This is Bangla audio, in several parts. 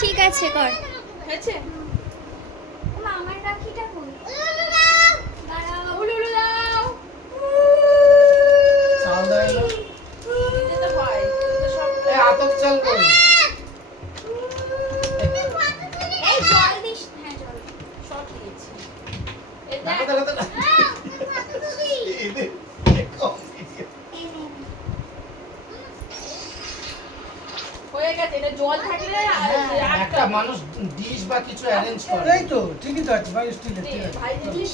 ঠিক আছে কর। হয়েছে? আমার রাখিটা কই? দাঁড়াও। উলুলু দাও। চাল দেয় না। দিতে তো হয়। তো সব এই আতপ চাল করি। এই জল দিস। হ্যাঁ জল। সব দিয়েছি। এটা দেখো দেখো দেখো। এই নে। হয়ে গেছে। এটা জল থাকলে একটা মানুষ ডিশ বা কিছু অ্যারেঞ্জ করে। এই তো ঠিকই তো আছে ভাই স্টিলের ঠিক আছে। ভাই জিনিস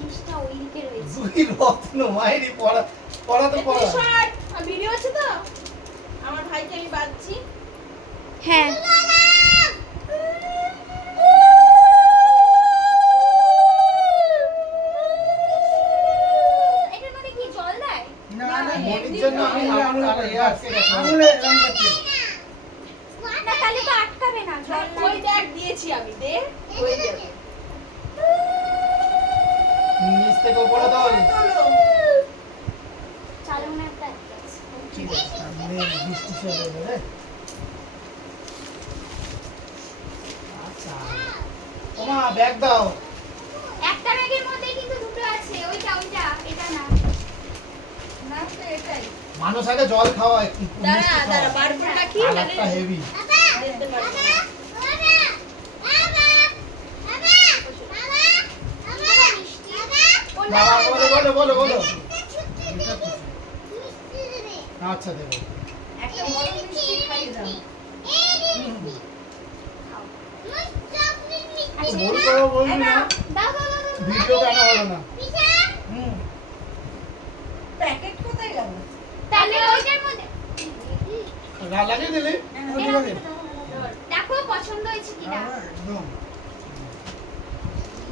ডিশটা ওইদিকে রয়েছে। দুই রত্ন মায়েরই পড়া পড়া তো পড়া। ভিডিও আছে তো? আমার ভাইকে আমি বাঁধছি। হ্যাঁ। এটার মধ্যে কি জল দেয়? না না মনির জন্য আমি আমার ইয়ে আটকে গেছে। আঙুলে এরকম করতে। না তাহলে তো আটকাবে না জল ওই না। দেখ দিয়েছি আমি। দে হয়ে যাবে। নিচ থেকে উপরে দাও। চালনা একটা আছে। ঠিক আছে আমি বৃষ্টি চলে এলো রে। আচ্ছা। ওমা ব্যাগ দাও। একটা ব্যাগের মধ্যে কিন্তু দুটো আছে। ওইটা এটা না। না তো এটাই। মানুষ আগে জল খাওয়ায়। দাঁড়া দাঁড়া বার করে রাখি। একটা হেভি। দেখতে পারবো। বাবা বলো বলো বলো বলো। এটা কিছু। আচ্ছা দেবো। একটা বড় মিষ্টি খাইয়ে দাও। ভুল করো বলবি না। দাও। ভিডিও কেন হলো না? হুম। প্যাকেট কোথায় গেল? তাহলে ওইটার মধ্যে লাগিয়ে দিলি? ওদিকে ওদিকে। দেখো পছন্দ হয়েছে কিনা। আমার একদম।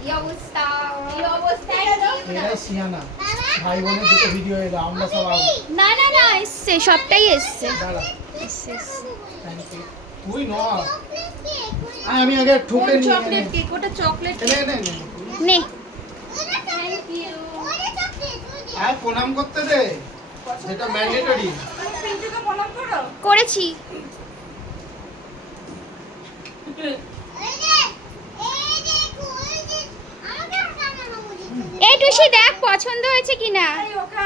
কি অবস্থা? কি অবস্থায় এরাই সিয়ানা। ভাই বোনের দুটো ভিডিও এলো আমরা সব না এসছে সবটাই এসছে। দাঁড়া। এসছে। Thank you. তুই ন। আমি আগে ঠুকে নিয়ে চকলেট কেক ওটা চকলেট নে নে নে। নে। Thank you. আর প্রণাম করতে দে। যেটা ম্যান্ডেটরি। পিন্টুকে প্রণাম করো। করেছি। এই টুসি দেখ পছন্দ হয়েছে কিনা। এই ওকে